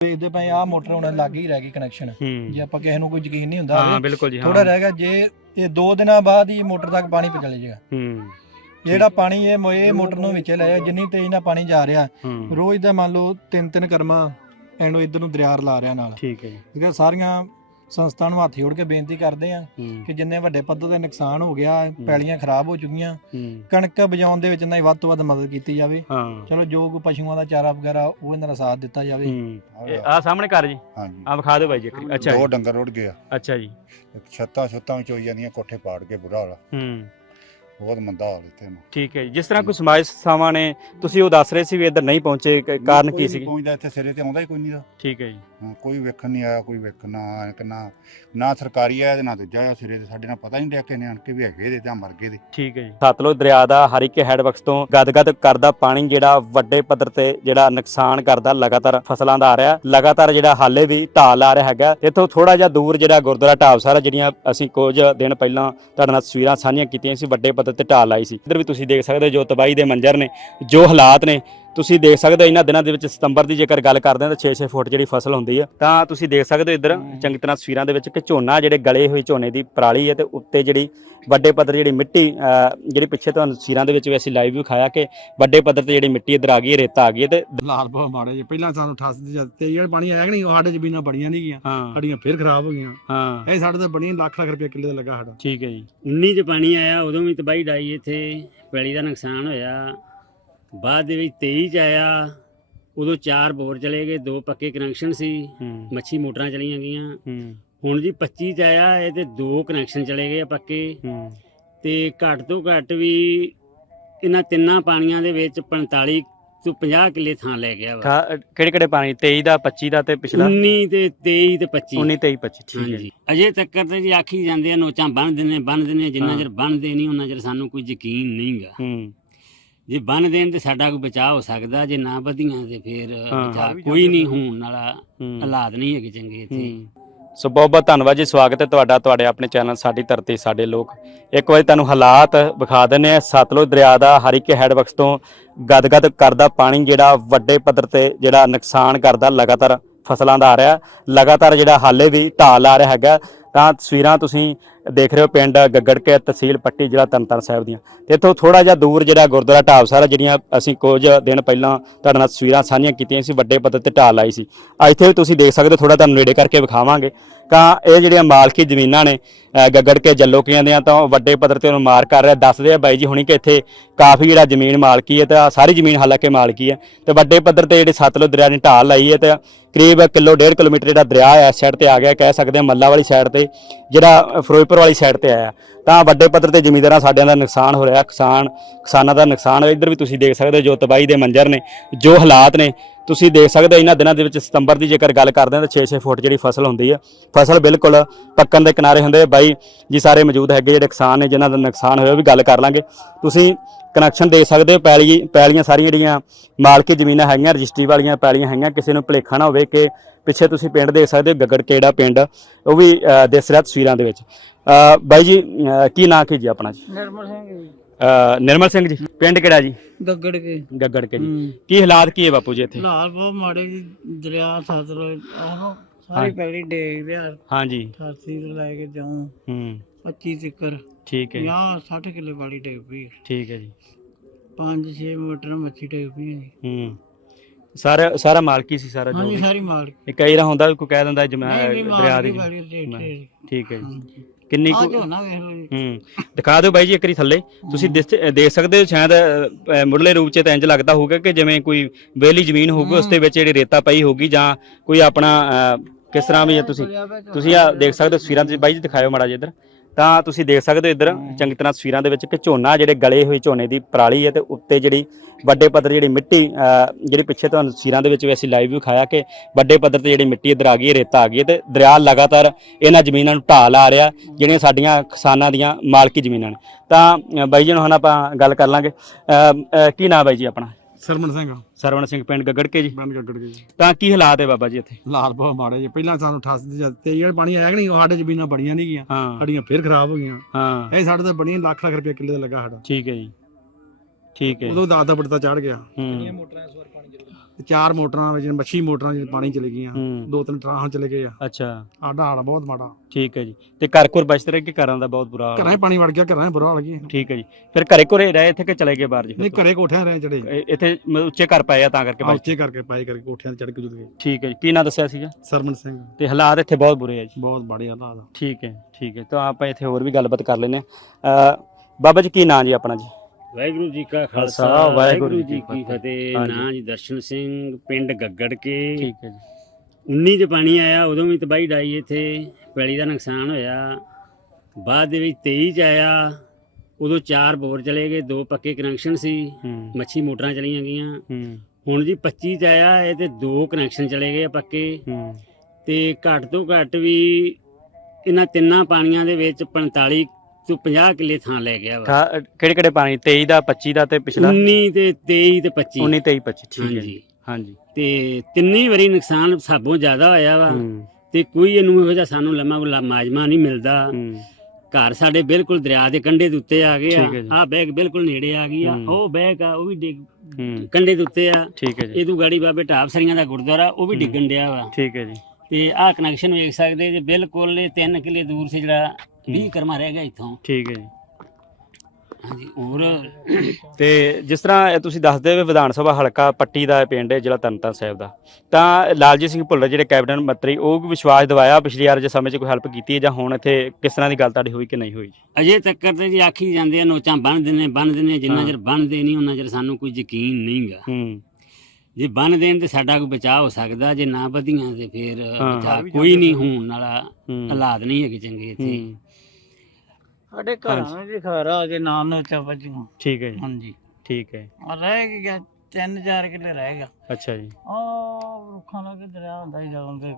ਵੇਖਦੇ ਪਏ ਆ ਮੋਟਰ ਹੁਣ ਲੱਗ ਹੀ ਰਹਿ ਗਈ ਕਨੈਕਸ਼ਨ ਜੇ ਆਪਾਂ ਕਿਸੇ ਨੂੰ ਕੋਈ ਯਕੀਨ ਨਹੀਂ ਹੁੰਦਾ ਹਾਂ ਬਿਲਕੁਲ ਜੀ ਹਾਂ। ਥੋੜਾ ਰਹਿ ਗਿਆ ਜੇ ਇਹ 2 ਦਿਨਾਂ ਬਾਅਦ ਹੀ ਮੋਟਰ ਤੱਕ ਪਾਣੀ ਪਹੁੰਚ ਜਾਏਗਾ। ਹੂੰ। ਜਿਹੜਾ ਪਾਣੀ ਇਹ ਮੋ- ਇਹ ਮੋਟਰ ਨੂੰ ਵਿੱਚੇ ਲੈ ਜਿੰਨੀ ਤੇਜ਼ ਨਾਲ ਪਾਣੀ ਜਾ ਰਿਹਾ ਰੋਜ਼ ਦਾ ਮੰਨ ਲਓ ਤਿੰਨ ਤਿੰਨ ਕਰਮਾ ਐਂਡੋ ਇਧਰ ਨੂੰ ਦਰਿਆ ਲਾ ਰਿਹਾ ਨਾਲ। ਠੀਕ ਹੈ ਜੀ। ਕਿਉਂਕਿ ਸਾਰੀਆਂ ਸੰਸਥਾ ਨੂੰ ਹੱਥ ਜੋੜ ਕੇ ਬੇਨਤੀ ਕਰਦੇ ਆ ਕਿ ਜਿੰਨੇ ਵੱਡੇ ਪੱਧਰ ਤੇ ਨੁਕਸਾਨ ਹੋ ਗਿਆ ਪੈਲੀਆਂ ਖਰਾਬ ਹੋ ਚੁੱਕੀਆਂ ਕਣਕ ਬਜਾਉਣ ਦੇ ਵਿੱਚ ਇਹਨਾਂ ਦੀ ਵੱਧ ਤੋਂ ਵੱਧ ਮਦਦ ਕੀਤੀ ਜਾਵੇ। ਚਲੋ ਜੋ ਕੋਈ ਪਸ਼ੂਆਂ ਦਾ ਚਾਰਾ ਵਗੈਰਾ ਉਹ ਇਹਨਾਂ ਦਾ ਸਾਥ ਦਿੱਤਾ ਜਾਵੇ। ਆ ਸਾਹਮਣੇ ਘਰ ਜੀ? ਆ ਵਿਖਾ ਦਿਓ ਬਾਈ ਜੀ। ਅੱਛਾ ਦੋ ਡੰਗਰ ਰੁੜ ਗਏ ਆ। ਅੱਛਾ ਜੀ। ਛੱਤਾਂ ਛੁੱਤਾਂ ਵਿੱਚ ਹੋਈ ਜਾਂਦੀਆਂ ਕੋਠੇ ਪਾੜ ਕੇ ਬੁਰਾ ਹਾਲ। ਹੂੰ। ਬਹੁਤ ਮੰਦਾ ਹਾਲ ਇੱਥੇ ਨੂੰ ਠੀਕ ਹੈ ਜਿਸ ਤਰ੍ਹਾਂ ਕੋਈ ਸਮਾਜ ਸੰਸਥਾਵਾਂ ਨੇ ਤੁਸੀਂ ਉਹ ਦੱਸ ਰਹੇ ਸੀ ਵੀ ਇੱਧਰ ਨਹੀਂ ਪਹੁੰਚੇ ਕ- ਕਾਰਨ ਕੀ ਸੀ ਪਹੁੰਚਦਾ ਇੱਥੇ ਸਿਰੇ ਤੇ ਆਉਂਦਾ ਹੀ ਕੋਈ ਨਹੀਂ ਦਾ ਠੀਕ ਹੈ ਜੀ। ਹਾਂ, ਕੋਈ ਵੇਖਣ ਨਹੀਂ ਆਇਆ ਕੋਈ ਵੇਖਣ ਨਾ ਆਇਆ ਕਿ ਨਾ ਨਾ ਸਰਕਾਰੀ ਆਇਆ ਤੇ ਨਾ ਦੂਜਾ ਆ ਸਿਰੇ ਤੇ ਸਾਡੇ ਨਾਲ ਪਤਾ ਹੀ ਨਹੀਂ ਲਿਆ ਕਿ ਨਿਆਣ ਕੇ ਵੀ ਹੈਗੇ ਦੇ ਜਾਂ ਮਰ ਗਏ ਦੇ ਠੀਕ ਹੈ ਜੀ। ਸਤਲੁਜ ਦਰਿਆ ਦਾ ਹਰੀਕੇ ਹੈਡਵਰਕਸ ਤੋਂ ਗਦਗਦ ਕਰਦਾ ਪਾਣੀ ਜਿਹੜਾ ਵੱਡੇ ਪੱਧਰ ਤੇ ਜਿਹੜਾ ਨੁਕਸਾਨ ਕਰਦਾ ਲਗਾਤਾਰ ਫਸਲਾਂ ਦਾ ਆ ਰਿਹਾ। ਲਗਾਤਾਰ ਜਿਹੜਾ ਹਾਲੇ ਵੀ ਢਾਲ ਆ ਰਿਹਾ ਹੈਗਾ। ਇੱਥੋਂ ਥੋੜਾ ਜਿਹਾ ਦੂਰ ਜਿਹੜਾ ਗੁਰਦੁਆਰਾ ਢਾਬਸਾਰਾ ਜਿਹੜੀਆਂ ਅਸੀਂ ਕੁਝ ਦਿਨ ਪਹਿਲਾਂ ਤੁਹਾਡੇ ਨਾਲ ਤਸਵੀਰਾਂ ਸਾਂਝੀਆਂ ਕੀਤੀਆਂ ਸੀ ਵੱਡੇ ਪੱਧਰ ਤੇ ਢਾਲ ਆਈ ਸੀ। ਇੱਧਰ ਵੀ ਤੁਸੀਂ ਦੇਖ ਸਕਦੇ ਹੋ ਜੋ ਤਬਾਹੀ ਦੇ ਮੰਜ਼ਰ ਨੇ ਜੋ ਹਾਲਾਤ ਨੇ ਤੁਸੀਂ ਦੇਖ ਸਕਦੇ ਹੋ ਇਹਨਾਂ ਦਿਨਾਂ ਦੇ ਵਿੱਚ ਸਤੰਬਰ ਦੀ ਜੇਕਰ ਗੱਲ ਕਰਦੇ ਹਾਂ ਤਾਂ 6-6 ਫੁੱਟ ਜਿਹੜੀ ਫਸਲ ਹੁੰਦੀ ਆ ਤਾਂ ਤੁਸੀਂ ਦੇਖ ਸਕਦੇ ਹੋ ਇੱਧਰ ਚੰਗੀ ਤਰ੍ਹਾਂ ਤਸਵੀਰਾਂ ਦੇ ਵਿੱਚ ਕਿ ਝੋਨਾ ਜਿਹੜੇ ਗਲੇ ਹੋਏ ਝੋਨੇ ਦੀ ਪਰਾਲੀ ਹੈ ਤੇ ਉੱਤੇ ਜਿਹੜੀ ਵੱਡੇ ਪੱਧਰ ਜਿਹੜੀ ਮਿੱਟੀ ਜਿਹੜੀ ਪਿੱਛੇ ਤੁਹਾਨੂੰ ਤਸਵੀਰਾਂ ਦੇ ਵਿੱਚ ਵੀ ਅਸੀਂ ਲਾਈਵ ਵਿਖਾਇਆ ਕਿ ਵੱਡੇ ਪੱਧਰ ਤੇ ਜਿਹੜੀ ਮਿੱਟੀ ਇੱਧਰ ਆ ਗਈ ਹੈ ਰੇਤਾ ਆ ਗਈ ਹੈ ਤੇ ਲਾਲ ਬਹੁਤ ਮਾੜੇ ਜੀ। ਪਹਿਲਾਂ ਸਾਨੂੰ ਠੱਸ ਦੀ ਜਦ ਤੇ ਜਿਹੜਾ ਪਾਣੀ ਆਇਆ ਕਿ ਨਹੀਂ ਉਹ ਸਾਡੇ ਜ਼ਮੀਨਾਂ ਬੜੀਆਂ ਨਹੀਂ ਗਈਆਂ। ਹਾਂ। ਸਾਡੀਆਂ ਫੇਰ ਖਰਾਬ ਹੋ ਗਈਆਂ। ਹਾਂ। ਇਹ ਸਾਡੇ ਤਾਂ ਬੜੀਆਂ ਲੱਖ ਲੱਖ ਰੁਪਏ ਕਿੱਲੇ ਦਾ ਲੱਗਾ ਸਾਡਾ। ਠੀਕ ਹੈ ਜੀ। 19 ਚ ਪਾਣੀ ਆਇਆ ਉਦੋਂ ਵੀ ਤਬਾਹੀ ਡਾਈ ਇੱਥੇ ਪੈਲੀ ਦਾ ਨੁਕਸਾਨ ਹੋਇਆ। ਬਾਅਦ ਦੇ ਵਿੱਚ 23 ਚ ਆਇਆ ਉਦੋਂ ਚਾਰ ਬੋਰ ਚਲੇ ਗਏ ਦੋ ਪੱਕੇ ਕਨੈਕਸ਼ਨ ਸੀ ਹੂੰ। ਮੱਛੀ ਮੋਟਰਾਂ ਚਲੀਆਂ ਗਈਆਂ। ਹੂੰ। ਹੁਣ ਜੀ 25 ਚ ਆਇਆ ਇਹ ਤੇ ਦੋ ਕਨੈਕਸ਼ਨ ਚਲੇ ਗਏ ਆ ਪੱਕੇ। ਹੂੰ। ਤੇ ਘੱਟ ਤੋਂ ਘੱਟ ਵੀ ਇਹਨਾਂ ਤਿੰਨਾਂ ਪਾਣੀਆਂ ਦੇ ਵਿੱਚ 45 ਤੋਂ 50 ਕਿੱਲੇ ਥਾਂ ਲੈ ਗਿਆ ਵਾ। ਕਿਹੜੇ ਕਿਹੜੇ ਪਾਣੀ? 23 ਦਾ 25 ਦਾ ਤੇ ਪਿਛਲਾ? 19 ਤੇ 23 ਤੇ 25 19 23 25 ਠੀਕ ਹੈ ਹਾਂਜੀ। ਅਜੇ ਤੱਕ ਤੇ ਜੀ ਆਖੀ ਜਾਂਦੇ ਆ ਨੋਚਾਂ ਬੰਨਦੇ ਨੇ ਬੰਨਦੇ ਨੇ ਜਿੰਨਾ ਹਾਂ। ਚਿਰ ਬੰਨਦੇ ਨਹੀਂ ਉਹਨਾਂ ਚਿਰ ਸਾਨੂੰ ਕੋਈ ਯਕੀਨ ਨਹੀਂਗਾ। ਹੂੰ। ਜੇ ਬੰਨ ਦੇਣ ਤੇ ਸਾਡਾ ਕੋਈ ਬਚਾਅ ਹੋ ਸਕਦਾ ਜੇ ਨਾ ਵਧੀਆਂ ਤੇ ਫਿਰ। ਬਚਾਅ ਕੋਈ ਨਹੀਂ ਹੋਣ ਵਾਲਾ ਹਾਲਾਤ ਨਹੀਂ ਹੈਗੇ ਚੰਗੇ ਇੱਥੇ। ਸੋ ਬਹੁਤ ਬਹੁਤ ਧੰਨਵਾਦ ਜੀ ਸਵਾਗਤ ਹੈ ਤੁਹਾਡਾ ਤੁਹਾਡੇ ਆਪਣੇ ਚੈਨਲ ਸਾਡੀ ਧਰਤੀ ਸਾਡੇ ਲੋਕ। ਇੱਕ ਵਾਰੀ ਤੁਹਾਨੂੰ ਹਾਲਾਤ ਵਿਖਾ ਦਿੰਨੇ ਆ ਸਤਲੁਜ ਦਰਿਆ ਦਾ ਹਰੀਕੇ ਹੈਡਵਰਕਸ ਤੋਂ ਗਦਗਦ ਕਰਦਾ ਪਾਣੀ ਜਿਹੜਾ ਵੱਡੇ ਪੱਧਰ ਤੇ ਜਿਹੜਾ ਨੁਕਸਾਨ ਕਰਦਾ ਲਗਾਤਾਰ ਫਸਲਾਂ ਦਾ ਆ ਰਿਹਾ। ਲਗਾਤਾਰ ਜਿਹੜਾ ਹਾਲੇ ਵੀ ਢਾਲ ਆ ਰਿਹਾ ਹੈਗਾ। ਤਾਂ ਤਸਵੀਰਾਂ ਤੁਸੀਂ ਦੇਖ ਰਹੇ ਹੋ ਪਿੰਡ ਗੱਗੜ ਕੇ ਤਹਿਸੀਲ ਪੱਟੀ ਜ਼ਿਲ੍ਹਾ ਤਰਨਤਾਰਨ ਸਾਹਿਬ ਦੀਆਂ। ਤੇ ਇੱਥੋਂ ਥੋੜਾ ਜਿਹਾ ਦੂਰ ਜਿਹੜਾ ਗੁਰਦੁਆਰਾ ਢਾਬ ਢਾਬਸਾਰਾ ਜਿਹੜੀਆਂ ਅਸੀਂ ਕੁਝ ਦਿਨ ਪਹਿਲਾਂ ਤੁਹਾਡੇ ਨਾਲ ਤਸਵੀਰਾਂ ਸਾਂਝੀਆਂ ਕੀਤੀਆਂ ਸੀ, ਵੱਡੇ ਪੱਧਰ ਤੇ ਢਾਲ ਆਈ ਸੀ। ਇੱਥੇ ਵੀ ਤੁਸੀਂ ਦੇਖ ਸਕਦੇ ਹੋ ਥੋੜਾ ਤੁਹਾਨੂੰ ਨੇੜੇ ਕਰਕੇ ਵਿਖਾਵਾਂਗੇ। ਤਾਂ ਇਹ ਜਿਹੜੀਆਂ ਮਾਲਕੀ ਜ਼ਮੀਨਾਂ ਨੇ ਗੱਗੜ ਕੇ ਜੱਲੋਕੀਆਂ ਦੀਆਂ, ਤਾਂ ਉਹ ਵੱਡੇ ਪੱਧਰ ਤੇ ਉਹਨੂੰ ਮਾਰ ਕਰ ਰਿਹਾ। ਦੱਸਦੇ ਆ ਬਾਈ ਜੀ ਹੁਣੀ ਕਿ ਇੱਥੇ ਕਾਫੀ ਜਿਹੜਾ ਜ਼ਮੀਨ ਮਾਲਕੀ ਹੈ ਤਾਂ ਸਾਰੀ ਜ਼ਮੀਨ ਹਾਲਾਂਕਿ ਮਾਲਕੀ ਹੈ। ਤੇ ਵੱਡੇ ਪੱਧਰ ਤੇ ਜਿਹੜੇ ਸਤਲੁਜ ਦਰਿਆ ਨੇ ਢਾਲ ਲਾਈ ਹੈ ਤੇ ਕਰੀਬ ਕਿਲੋ, ਡੇਢ ਕਿਲੋਮੀਟਰ ਜਿਹੜਾ ਦਰਿਆ ਹੈ ਇਸ ਸਾਈਡ ਤੇ ਆ ਗਿਆ, ਕਹਿ ਸਕਦੇ ਹਾਂ ਮੱਲਾ ਵਾਲੀ ਸਾਈਡ ਤੇ, ਜਿਹੜਾ ਫਿਰੋਜ਼ਪੁਰ ਵਾਲੀ ਸਾਈਡ ਤੇ ਆਇਆ। ਤਾਂ ਵੱਡੇ ਪੱਧਰ ਤੇ ਜ਼ਮੀਂਦਾਰਾਂ ਸਾਡਿਆਂ ਦਾ ਨੁਕਸਾਨ ਹੋ ਰਿਹਾ, ਕਿਸਾਨ, ਕਿਸਾਨਾਂ ਦਾ ਨੁਕਸਾਨ। ਇੱਧਰ ਵੀ ਤੁਸੀਂ ਦੇਖ ਸਕਦੇ ਹੋ ਜੋ ਤਬਾਹੀ ਦੇ ਮੰਜ਼ਰ ਨੇ, ਜੋ ਹਾਲਾਤ ਨੇ ਤੁਸੀਂ ਦੇਖ ਸਕਦੇ ਹੋ ਇਹਨਾਂ ਦਿਨਾਂ ਦੇ ਵਿੱਚ ਸਤੰਬਰ ਦੀ ਜੇਕਰ ਗੱਲ ਕਰਦੇ ਹਾਂ ਤਾਂ 6-6 ਫੁੱਟ ਜਿਹੜੀ ਫਸਲ ਹੁੰਦੀ ਹੈ, ਫਸਲ ਬਿਲਕੁਲ ਪੱਕਣ ਦੇ ਕਿਨਾਰੇ ਹੁੰਦੇ ਬਾਈ ਜੀ ਸਾਰੇ ਮੌਜੂਦ ਹੈਗੇ ਜਿਹੜੇ ਕਿਸਾਨ ਨੇ, ਜਿਨ੍ਹਾਂ ਦਾ ਨੁਕਸਾਨ ਹੋਇਆ ਉਹ ਵੀ ਗੱਲ ਕਰ ਲਾਂਗੇ। ਤੁਸੀਂ ਕਨੈਕਸ਼ਨ ਦੇ ਸਕਦੇ ਹੋ, ਪੈਲੀ, ਪੈਲੀਆਂ ਸਾਰੀਆਂ ਜਿਹੜੀਆਂ ਮਾਲਕੀ ਜ਼ਮੀਨਾਂ ਹੈਗੀਆਂ, ਰਜਿਸਟਰੀ ਵਾਲੀਆਂ ਪੈਲੀਆਂ ਹੈਗੀਆਂ, ਕਿਸੇ ਨੂੰ ਭੁਲੇਖਾ ਨਾ ਹੋਵੇ ਕਿ ਪਿੱਛੇ ਤੁਸੀਂ ਪਿੰਡ ਦੇਖ ਸਕਦੇ ਹੋ, ਗੱਗੜ ਕਿਹੜਾ ਪਿੰਡ, ਉਹ ਵੀ ਦਿਸ ਰਿਹਾ ਤਸਵੀਰਾਂ ਦੇ ਵਿੱਚ। ਬਾਈ ਜੀ ਕੀ ਨਾਂ ਕੀ ਜੀ ਆਪਣਾ ਜੀ? ਨਿਰਮਲ ਸਿੰਘ ਜੀ। ਨਿਰਮਲ ਸਿੰਘ ਜੀ ਪਿੰਡ ਕਿਹੜਾ ਜੀ? ਗੱਗੜ ਕੇ। ਗੱਗੜ ਕੇ ਜੀ। ਹੂੰ। ਕੀ ਹਾਲਾਤ ਕੀ ਹੈ ਬਾਪੂ ਜੀ ਇੱਥੇ? ਹਾਲਾਤ ਬਹੁਤ ਮਾੜੇ ਜੀ ਦਰਿਆ ਸਤਲੁਜ ਆਹੋ ਸਾਰੀ। ਪੈਲੀ ਡੇਗ ਰਿਹਾ ਹਾਂਜੀ 88 ਤੋਂ ਲੈ ਕੇ ਜਾਉਂ ਹੂੰ। 25 ਤੱਕਰ ਠੀਕ ਹੈ ਜੀ। 50 60 ਕਿੱਲੇ ਵਾਲੀ ਡੇਗ ਪਈ ਠੀਕ ਹੈ ਜੀ। 5-6 ਮੀਟਰ ਮੱਛੀ ਡੇਗ ਪਈ ਹੈ ਜੀ। ਹੂੰ। ਸਾਰਾ ਸਾਰਾ ਮਾਲਕੀ ਸੀ ਸਾਰਾ ਜੋ ਹਾਂਜੀ ਵੀ। ਸਾਰੀ ਮਾਲਕ। ਇਹ ਕਈ ਰਾ ਹੁੰਦਾ ਕੋਈ ਕਹਿ ਦਿੰਦਾ ਜਮਾ ਨਹੀਂ ਨਹੀਂ ਦਰਿਆ ਦੀ ਵਾਲੀ ਠੀਕ ਹੈ ਜੀ। ਹਾਂਜੀ। ਕਿੰਨੀ ਆ ਕੁ ਝੋਨਾ ਵੇਖ ਲਓ ਜੀ। ਹੂੰ ਦਿਖਾ ਦਿਓ ਬਾਈ ਜੀ ਇੱਕ ਵਾਰੀ ਥੱਲੇ। ਤੁਸੀਂ ਦਿਸ- ਦੇਖ ਸਕਦੇ ਹੋ ਸ਼ਾਇਦ ਅ, ਮੁੱਢਲੇ ਰੂਪ 'ਚ ਤਾਂ ਇੰਜ ਲੱਗਦਾ ਹੋਊਗਾ ਕਿ ਜਿਵੇਂ ਕੋਈ ਵੇਲੀ ਜ਼ਮੀਨ ਹੋਊਗੀ ਉਸ ਦੇ ਵਿੱਚ ਜਿਹੜੀ ਰੇਤਾ ਪਈ ਹੋਊਗੀ ਜਾਂ ਕੋਈ ਆਪਣਾ ਅ, ਕਿਸ ਤਰ੍ਹਾਂ ਵੀ ਹੈ ਤੁਸੀਂ। ਤੁਸੀਂ ਆ ਦੇਖ ਸਕਦੇ ਹੋ ਤਸਵੀਰਾਂ 'ਚ ਬਾਈ ਜੀ ਦਿਖਾਇਓ ਮਾੜਾ ਜਿਹਾ ਇੱਧਰ। ਤਾਂ ਤੁਸੀਂ ਦੇਖ ਸਕਦੇ ਹੋ ਇੱਧਰ ਚੰਗੀ ਤਰ੍ਹਾਂ ਤਸਵੀਰਾਂ ਦੇ ਵਿੱਚ ਕਿ ਝੋਨਾ ਜਿਹੜੇ ਗਲੇ ਹੋਏ ਝੋਨੇ ਦੀ ਪਰਾਲੀ ਹੈ ਤੇ ਉੱਤੇ ਜਿਹੜੀ ਵੱਡੇ ਪੱਧਰ ਜਿਹੜੀ ਮਿੱਟੀ ਜਿਹੜੀ ਪਿੱਛੇ ਤੁਹਾਨੂੰ ਤਸਵੀਰਾਂ ਦੇ ਵਿੱਚ ਵੀ ਅਸੀਂ ਲਾਈਵ ਵਿਖਾਇਆ ਕਿ ਵੱਡੇ ਪੱਧਰ ਤੇ ਜਿਹੜੀ ਮਿੱਟੀ ਇੱਧਰ ਆ ਗਈ ਹੈ ਰੇਤਾ ਆ ਗਈ ਹੈ ਤੇ ਦਰਿਆ ਲਗਾਤਾਰ ਇਹਨਾਂ ਜ਼ਮੀਨਾਂ ਨੂੰ ਢਾਹ ਲਾ ਰਿਹਾ ਜਿਹੜੀਆਂ ਸਾਡੀਆਂ ਕਿਸਾਨਾਂ ਦੀਆਂ ਮਾਲਕੀ ਜ਼ਮੀਨਾਂ ਨੇ। ਤਾਂ ਬਾਈ ਜੀ ਹੁਣ ਆਪਾਂ ਗੱਲ ਕਰ ਲਾਂਗੇ। ਕੀ ਨਾਮ ਬਾਈ ਜੀ ਆਪਣਾ? ਸਰਮਨ ਸਿੰਘ। ਸਰਵਣ ਸਿੰਘ ਪਿੰਡ ਗੱਗੜਕੇ ਜੀ। ਬੰਦ ਗੱਗੜ ਜੀ। ਤਾਂ ਕੀ ਹਾਲਾਤ ਹੈ ਬਾਬਾ ਜੀ ਇੱਥੇ? ਲਾਲ ਬਹੁਤ ਮਾੜੇ ਜੀ। ਪਹਿਲਾਂ ਸਾਨੂੰ ਠੱਸ ਦੀ ਜਦ ਤੇ ਜਿਹੜਾ ਪਾਣੀ ਆਇਆ ਕਿ ਨਹੀਂ ਉਹ ਸਾਡੇ ਜ਼ਮੀਨਾਂ ਬੜੀਆਂ ਨਹੀਂ ਗਈਆਂ। ਹਾਂ। ਸਾਡੀਆਂ ਫੇਰ ਖਰਾਬ ਹੋ ਗਈਆਂ। ਹਾਂ। ਇਹ ਸਾਡੇ ਤਾਂ ਬੜੀਆਂ ਲੱਖ ਲੱਖ ਰੁਪਏ ਕਿੱਲੇ ਦਾ ਲੱਗਾ ਸਾਡਾ। ਠੀਕ ਹੈ ਜੀ। ਠੀਕ ਹੈ ਉਦੋਂ ਦਾਦਾ ਬੜਤਾ ਚੜ ਗਿਆ। ਹੂੰ। ਤੇ ਚਾਰ ਮੋਟਰਾਂ ਵਿੱਚ ਮੱਛੀ ਮੋਟਰਾਂ ਵਿੱਚ ਪਾਣੀ ਚਲੇ ਗਈਆਂ। ਹੂੰ। ਦੋ ਤਿੰਨ ਟਰਾਹਾਂ ਚਲੇ ਗਏ ਆ। ਅੱਛਾ। ਆਡਾ ਹਾਲ ਬਹੁਤ ਮਾੜਾ। ਠੀਕ ਹੈ ਜੀ। ਤੇ ਘਰ ਘਰ ਬਚਤ ਰਹੇ ਕਿ ਘਰਾਂ ਦਾ ਬਹੁਤ ਬੁਰਾ ਹਾਲ ਘਰਾਂ 'ਚ ਪਾਣੀ ਵੜ ਗਿਆ ਘਰਾਂ 'ਚ ਬੁਰਾ ਹਾਲ ਗਿਆ। ਠੀਕ ਹੈ ਜੀ। ਫਿਰ ਘਰੇ ਘਰੇ ਰਹੇ ਇੱਥੇ ਕਿ ਚਲੇ ਗਏ ਬਾਹਰ ਜੀ ਫਿਰ ਨਹੀਂ ਘਰੇ ਕੋਠਿਆਂ ਰਹੇ ਚੜੇ ਇਹ- ਇੱਥੇ ਮ- ਉੱਚੇ ਘਰ ਪਏ ਆ ਤਾਂ ਕਰਕੇ ਬਚ ਉੱਚੇ ਕਰਕੇ ਪਾਏ ਕਰਕੇ ਕੋਠਿਆਂ ਤੇ ਚੜ ਕੇ ਜੁੜ ਗਏ। ਠੀਕ ਹੈ ਜੀ। ਕੀ ਨਾਂ ਦੱਸਿਆ ਸੀਗਾ? ਸਰਮਨ ਸਿੰਘ। ਤੇ ਹਾਲਾਤ ਇੱਥੇ ਬਹੁਤ ਬੁਰੇ ਆ ਜੀ। ਬਹੁਤ ਬਾੜੇ ਹਾਲਾਤ ਆ। ਠੀਕ ਹੈ ਠੀਕ ਹੈ। ਤਾਂ ਆਪਾਂ ਇੱਥੇ ਹੋਰ ਵੀ ਗੱਲਬਾਤ ਕਰ ਲੈਨੇ ਆ ਬਾਬਾ ਜੀ ਕੀ ਨਾਂ ਜੀ ਆਪਣਾ ਜੀ? ਵਾਹਿਗੁਰੂ ਜੀ ਕਾ ਖਾਲਸਾ, ਵਾਹਿਗੁਰੂ ਜੀ ਕੀ ਫਤਿਹ। ਨਾਂ ਜੀ ਦਰਸ਼ਨ ਸਿੰਘ ਪਿੰਡ ਗੱਗੜ ਕੇ। ਠੀਕ ਹੈ ਜੀ। 19 ਚ ਪਾਣੀ ਆਇਆ ਉਦੋਂ ਵੀ ਤਬਾਹੀ ਡਾਈ ਇੱਥੇ। ਪੈਲੀ ਦਾ ਨੁਕਸਾਨ ਹੋਇਆ। ਬਾਅਦ ਦੇ ਵਿੱਚ 23 ਚ ਆਇਆ। ਉਦੋਂ ਚਾਰ ਬੋਰ ਚਲੇ ਗਏ ਦੋ ਪੱਕੇ ਕਨੈਕਸ਼ਨ ਸੀ। ਮੱਛੀ ਮੋਟਰਾਂ ਚਲੀਆਂ ਗਈਆਂ। ਹੁਣ ਜੀ 25 ਚ ਆਇਆ ਇਹ ਤੇ ਦੋ ਕਨੈਕਸ਼ਨ ਚਲੇ ਗਏ ਪੱਕੇ। ਤੇ ਘੱਟ ਤੋਂ ਘੱਟ ਵੀ ਇਹਨਾਂ ਤਿੰਨਾਂ ਪਾਣੀਆਂ ਦੇ ਵਿੱਚ 45 ਤੋਂ 50 ਕਿੱਲੇ ਥਾਂ ਲੈ ਗਿਆ ਵਾ। ਕਿਹੜੇ ਕਿਹੜੇ ਪਾਣੀ? 23 ਦਾ 25 ਦਾ ਤੇ ਪਿਛਲਾ? 19 ਤੇ 23 ਤੇ 25 19 23 25 ਠੀਕ ਹੈ ਜੀ। ਹਾਂਜੀ। ਤੇ ਤਿੰਨੇ ਵਾਰੀ ਨੁਕਸਾਨ ਸਾਬੋਂ ਜ਼ਿਆਦਾ ਹੋਇਆ ਵਾ। ਤੇ ਕੋਈ ਇਹਨੂੰ ਇਹੋ ਜਿਹਾ ਸਾਨੂੰ ਲੰਮਾ ਮਾਜਮਾ ਨਹੀਂ ਮਿਲਦਾ। ਘਰ ਸਾਡੇ ਬਿਲਕੁਲ ਦਰਿਆ ਦੇ ਕੰਢੇ ਦੇ ਉੱਤੇ ਆ ਗਏ। ਆ। ਆਹ ਬੈਗ ਬਿਲਕੁਲ ਨੇੜੇ ਆ ਗਈ ਆ। ਉਹ ਬੈਗ ਆ ਉਹ ਵੀ ਡਿੱਗ ਕੰਢੇ ਦੇ ਉੱਤੇ ਆ। ਠੀਕ ਹੈ ਜੀ। ਇਹਦੂ ਗਾੜੀ ਬਾਬੇ ਢਾਬ ਸਰੀਆਂ ਦਾ ਗੁਰਦੁਆਰਾ ਉਹ ਵੀ। ਡਿੱਗਣ ਡਿਆ ਵਾ। ਠੀਕ ਹੈ ਜੀ। ਤੇ ਆਹ ਕਨੈਕਸ਼ਨ ਵੇਖ ਸਕਦੇ ਜੇ ਬਿਲਕੁਲ ਇਹ 3 ਕਿਲੇ ਦੂਰ ਸੇ ਜਿਹੜਾ 20 ਕਰਮਾ ਰਹਿ ਗਿਆ ਇੱਥੋਂ। ਠੀਕ ਹੈ ਜੀ। ਹਾਂਜੀ ਹੋਰ? ਤੇ ਜਿਸ ਤਰ੍ਹਾਂ ਇਹ ਤੁਸੀਂ ਦੱਸਦੇ ਹੋ ਵਿਧਾਨ ਸਭਾ ਹਲਕਾ ਪੱਟੀ ਦਾ ਇਹ ਪਿੰਡ ਹੈ ਜ਼ਿਲ੍ਹਾ ਤਰਨਤਾਰਨ ਸਾਹਿਬ ਦਾ। ਤਾਂ ਲਾਲਜੀਤ ਸਿੰਘ ਭੁੱਲਰ ਜਿਹੜੇ ਕੈਬਨਿਟ ਮੰਤਰੀ ਉਹ ਵੀ ਵਿਸ਼ਵਾਸ ਦਿਵਾਇਆ ਪਿਛਲੀ ਵਾਰ ਜੇ ਸਮੇਂ 'ਚ ਕੋਈ ਹੈਲਪ ਕੀਤੀ ਹੈ ਜਾਂ ਹੁਣ ਇੱਥੇ ਕਿਸ ਤਰ੍ਹਾਂ ਦੀ ਗੱਲ ਤੁਹਾਡੀ ਹੋਈ ਕਿ ਨਹੀਂ ਹੋਈ? ਜੀ ਅਜੇ ਤੱਕ ਤੇ ਜੀ ਆਖੀ ਜਾਂਦੇ ਆ ਨੋਚਾਂ ਬੰਨਦੇ ਨੇ ਬੰਨਦੇ ਨੇ ਜਿੰਨਾ। ਚਿਰ ਬੰਨਦੇ ਨਹੀਂ ਉਹਨਾਂ ਚਿਰ ਸਾਨੂੰ ਕੋਈ ਯਕੀਨ ਨਹੀਂਗਾ। ਹੂੰ। ਜੇ ਬੰਨ ਦੇਣ ਤੇ ਸਾਡਾ ਕੋਈ ਬਚਾਅ ਹੋ ਸਕਦਾ ਜੇ ਨਾ ਵਧੀਆਂ ਤੇ ਫਿਰ। ਬਚਾਅ ਕੋਈ ਨਹੀਂ ਹੋਣ ਵਾਲਾ ਹਾਲਾਤ ਨਹੀਂ ਹੈਗੇ ਚੰਗੇ ਇੱਥੇ। ਹੂੰ। ਸਾਡੇ ਘਰਾਂ ਨੂੰ ਜੀ ਖਰਾ ਕੇ ਨਾਮ ਨੇ ਚੱਪਜੀਆਂ ਠੀਕ ਹੈ ਜੀ। ਹਾਂਜੀ। ਠੀਕ ਹੈ। ਆ ਰਹਿ ਗਿਆ? ਤਿੰਨ ਚਾਰ ਕਿੱਲੇ ਰਹਿ ਗਿਆ। ਅੱਛਾ ਜੀ। ਆ ਰੁੱਖਾਂ ਦਾ ਕਿ ਦਰਿਆ ਹੁੰਦਾ ਸੀ ਜਦੋਂ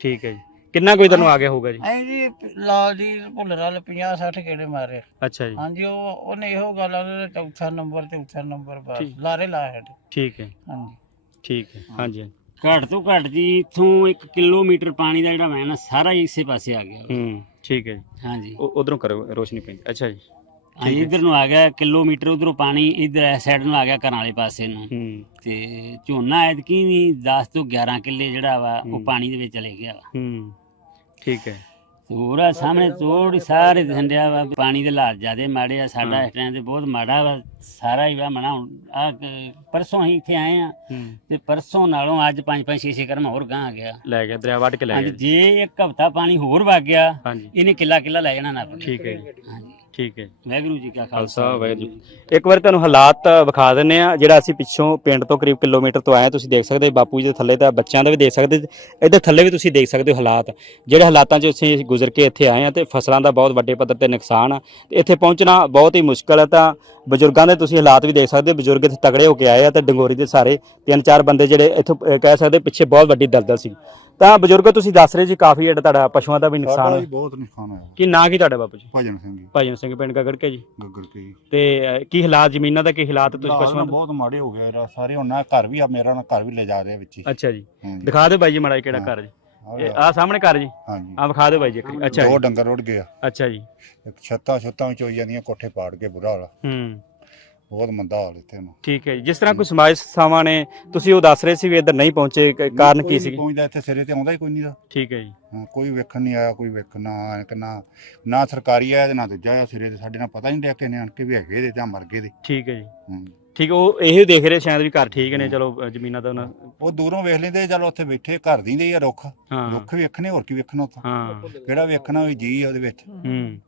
ਠੀਕ ਹੈ ਜੀ। ਕਿੰਨਾ ਕੋਈ ਤੁਹਾਨੂੰ ਆ ਗਿਆ ਹੋਊਗਾ ਜੀ? ਐ ਜੀ ਲਾਲ ਜੀ ਭੁੱਲਰ ਵਾਲੇ 50 60 ਕਿਹੜੇ ਮਾਰੇ। ਅੱਛਾ ਜੀ। ਹਾਂਜੀ ਉਹ ਉਹਨੇ ਇਹੋ ਗੱਲ ਆ ਉਹਦੇ ਚੌਥਾ ਨੰਬਰ ਤੇ ਚੌਥਾ ਨੰਬਰ ਬਸ ਠੀਕ। ਲਾਰੇ ਲਾਇਆ ਸਾਡੇ। ਠੀਕ ਹੈ। ਹਾਂਜੀ। ਠੀਕ ਹੈ। ਹਾਂਜੀ। ਘੱਟ ਤੋਂ ਘੱਟ ਜੀ ਇਥੋਂ 1 ਕਿਲੋਮੀਟਰ ਪਾਣੀ ਦਾ ਜਿਹੜਾ ਵਹਿਣਾ ਸਾਰਾ ਹੀ ਇਸੇ ਪਾਸੇ ਆ ਗਿਆ। ਹੂੰ। ਠੀਕ ਹੈ ਜੀ। ਹਾਂਜੀ। ਉਧਰੋਂ ਕਰੋ ਰੋਸ਼ਨੀ ਪੈਂਦੀ ਅੱਛਾ ਜੀ। ਹਾਂਜੀ ਇਧਰ ਨੂੰ ਆ ਗਿਆ ਕਿਲੋਮੀਟਰ ਉਧਰੋਂ ਪਾਣੀ ਇਧਰ ਇਸ ਸਾਈਡ ਨੂੰ ਆ ਗਿਆ ਘਰਾਂ ਵਾਲੇ ਪਾਸੇ ਨੂੰ। ਹੂੰ। ਤੇ ਝੋਨਾ ਐਤਕੀ ਵੀ 10 ਤੋਂ 11 ਕਿੱਲੇ ਜਿਹੜਾ ਵਾ ਉਹ। ਪਾਣੀ ਦੇ ਵਿੱਚ ਚਲੇ ਗਿਆ ਵਾ। ਹੂੰ। ਠੀਕ ਹੈ। ਹੋਰ ਆ ਸਾਹਮਣੇ ਤੋੜ ਸਾਰੇ ਦਿਖੰਡਿਆ ਵਾ ਪਾਣੀ ਦੇ ਹਾਲਾਤ ਜ਼ਿਆਦੇ ਮਾੜੇ ਆ ਸਾਡਾ। ਇਸ ਟਾਈਮ ਤੇ ਬਹੁਤ ਮਾੜਾ ਵਾ ਸਾਰਾ ਹੀ ਵਾ ਮਣਾ ਆ ਪਰਸੋਂ ਹੀ ਇੱਥੇ ਆਏ ਆ ਤੇ ਪਰਸੋਂ ਨਾਲੋਂ ਅੱਜ 5 5 6 6 ਕਰਮ ਹੋਰ ਗਾਂ ਆ ਗਿਆ। ਲੈ ਗਿਆ ਦਰਿਆ ਵੱਢ ਕੇ ਲੈ ਗਿਆ। ਜੇ ਇੱਕ ਹਫਤਾ ਪਾਣੀ ਹੋਰ ਵਗ ਗਿਆ ਇਹਨੇ ਕਿੱਲਾ ਕਿੱਲਾ ਲੈ ਜਾਣਾ ਨਾ ਠੀਕ ਹੈ ਜੀ। ਹਾਂਜੀ। ਠੀਕ ਹੈ ਵਾਹਿਗੁਰੂ ਜੀ ਕਾ ਖਾਲਸਾ ਵਾਹਿਗੁਰੂ। ਇੱਕ ਵਾਰ ਤੁਹਾਨੂੰ ਹਾਲਾਤ ਵਿਖਾ ਦਿੰਨੇ ਆ ਜਿਹੜਾ ਅਸੀਂ ਪਿੱਛੋਂ ਪਿੰਡ ਤੋਂ ਕਰੀਬ ਕਿਲੋਮੀਟਰ ਤੋਂ ਆਏ ਤੁਸੀਂ ਦੇਖ ਸਕਦੇ ਬਾਪੂ ਜੀ ਦੇ ਥੱਲੇ ਤਾਂ ਬੱਚਿਆਂ ਦੇ ਵੀ ਦੇਖ ਸਕਦੇ ਇੱਧਰ ਥੱਲੇ ਵੀ ਤੁਸੀਂ ਦੇਖ ਸਕਦੇ ਹੋ ਹਾਲਾਤ। ਜਿਹੜੇ ਹਾਲਾਤਾਂ 'ਚ ਅਸੀਂ ਗੁਜ਼ਰ ਕੇ ਇੱਥੇ ਆਏ ਆ ਤੇ ਫਸਲਾਂ ਦਾ ਬਹੁਤ ਵੱਡੇ ਪੱਧਰ ਤੇ ਨੁਕਸਾਨ ਆ। ਤੇ ਇੱਥੇ ਪਹੁੰਚਣਾ ਬਹੁਤ ਹੀ ਮੁਸ਼ਕਲ ਹੈ ਤਾਂ ਬਜ਼ੁਰਗਾਂ ਦੇ ਤੁਸੀਂ ਹਾਲਾਤ ਵੀ ਦੇਖ ਸਕਦੇ ਹੋ। ਬਜ਼ੁਰਗ ਇੱਥੇ ਤਗੜੇ ਹੋ ਕੇ ਆਏ ਆ ਤੇ ਡੰਗੋਰੀ ਦੇ ਸਾਰੇ ਤਿੰਨ ਚਾਰ ਬੰਦੇ ਜਿਹੜੇ ਇੱਥੋਂ ਕਹਿ ਸਕਦੇ ਪਿੱਛੇ ਬਹੁਤ ਵੱਡੀ ਦਲਦਲ ਸੀ। ਤਾਂ ਬਜ਼ੁਰਗੋ ਤੁਸੀਂ ਦੱਸ ਰਹੇ ਜੀ ਕਾਫੀ ਜਿਹੜਾ ਤੁਹਾਡਾ ਪਸ਼ੂਆਂ ਦਾ ਵੀ ਨੁਕਸਾਨ ਹੋਇਆ। ਵੀ ਬਹੁਤ ਨੁਕਸਾਨ ਹੋਇਆ। ਕੀ ਨਾਂ ਕੀ ਤੁਹਾਡਾ ਬਾਪੂ ਜੀ? ਭਜਨ ਸਿੰਘ ਜੀ। ਭਾਜਨ ਸਿੰਘ ਪਿੰਡ ਗਗੜ ਕੇ ਜੀ। ਗੱਗੜ ਕੇ ਜੀ। ਤੇ ਅਹ, ਕੀ ਹਾਲਾਤ ਜ਼ਮੀਨਾਂ ਦਾ ਕੀ ਹਾਲਾਤ ਤੁਸੀਂ ਪਸ਼ੂਆਂ ਦੇ? ਬਹੁਤ ਮਾੜੇ ਹੋ ਗਏ ਰਾ- ਸਾਰੇ ਹੁਣ ਨਾ ਘਰ ਵੀ ਆ ਮੇਰਾ ਨਾ ਘਰ ਵੀ ਲੈ ਜਾ ਰਿਹਾ ਵਿੱਚ ਹੀ। ਅੱਛਾ ਜੀ। ਹਾਂਜੀ। ਦਿਖਾ ਦਿਓ ਬਾਈ ਜੀ ਮੜਾ ਕਿਹੜਾ ਹਾਂ। ਘਰ ਜੀ। ਆਹ ਇਹ ਆ ਸਾਹਮਣੇ ਘਰ ਜੀ। ਹਾਂਜੀ ਆ ਵਿਖਾ ਦਿਓ ਬਾਈ ਜੀ ਇੱਕ। ਅੱਛਾ ਦੋ ਜੀ। ਡੰਗਰ ਰੁੜ ਗਏ ਆ। ਅੱਛਾ ਜੀ। ਇੱਕ ਛੱਤਾਂ ਛੁੱਤਾਂ ਵਿੱਚ ਹੋਈ ਜਾਂਦੀਆਂ ਕੋਠੇ ਪਾੜ ਕੇ ਬੁਰਾ ਹਾਲ ਆ। ਹੂੰ। ਬਹੁਤ ਮੰਦਾ ਹਾਲ ਇੱਥੇ ਹੁਣ ਠੀਕ ਹੈ ਜੀ। ਜਿਸ ਤਰ੍ਹਾਂ ਕੋਈ ਸਮਾਜ ਸੰਸਥਾਵਾਂ ਨੇ ਤੁਸੀਂ ਉਹ ਦੱਸ ਰਹੇ ਸੀ ਵੀ ਇੱਧਰ ਨਹੀਂ ਪਹੁੰਚੇ ਕ- ਕਾਰਨ ਕੀ ਸੀ ਪਹੁੰਚਦਾ ਇੱਥੇ ਸਿਰੇ ਤੇ ਆਉਂਦਾ ਹੀ ਕੋਈ ਨਹੀਂ ਦਾ ਠੀਕ ਹੈ ਜੀ। ਹਾਂ, ਕੋਈ ਵੇਖਣ ਨਹੀਂ ਆਇਆ ਕੋਈ ਵੇਖਣ ਨਾ ਆਇਆ ਕਿ ਨਾ ਨਾ ਸਰਕਾਰੀ ਆਇਆ ਤੇ ਨਾ ਦੂਜਾ ਆ ਸਿਰੇ ਤੇ। ਸਾਡੇ ਨਾਲ ਪਤਾ ਹੀ ਨਹੀਂ ਡਿਆ ਕਿ ਨੇ ਆਣ ਕੇ ਵੀ ਹੈਗੇ ਦੇ ਜਾਂ ਮਰ ਗਏ ਦੇ ਠੀਕ ਹੈ ਜੀ। ਹੂੰ। ਠੀਕ ਉਹ ਇਹੀ ਦੇਖ ਰਹੇ ਸ਼ਾਇਦ ਵੀ ਘਰ ਠੀਕ ਨੇ ਚਲੋ ਅ, ਜ਼ਮੀਨਾਂ ਦਾ ਉਹਨਾਂ ਉਹ ਦੂਰੋਂ ਵੇਖ ਲੈਂਦੇ ਚਲ ਉੱਥੇ ਬੈਠੇ ਘਰ ਦੀ ਦੇ ਆ ਰੁੱਖ। ਹਾਂ। ਰੁੱਖ ਵੇਖਣੇ ਹੋਰ ਕੀ ਵੇਖਣਾ ਉੱਥੋਂ। ਹਾਂ। ਕਿਹੜਾ ਵੇਖਣਾ ਵੀ ਜੀ ਆ ਉਹਦੇ ਵਿੱਚ। ਹੂੰ।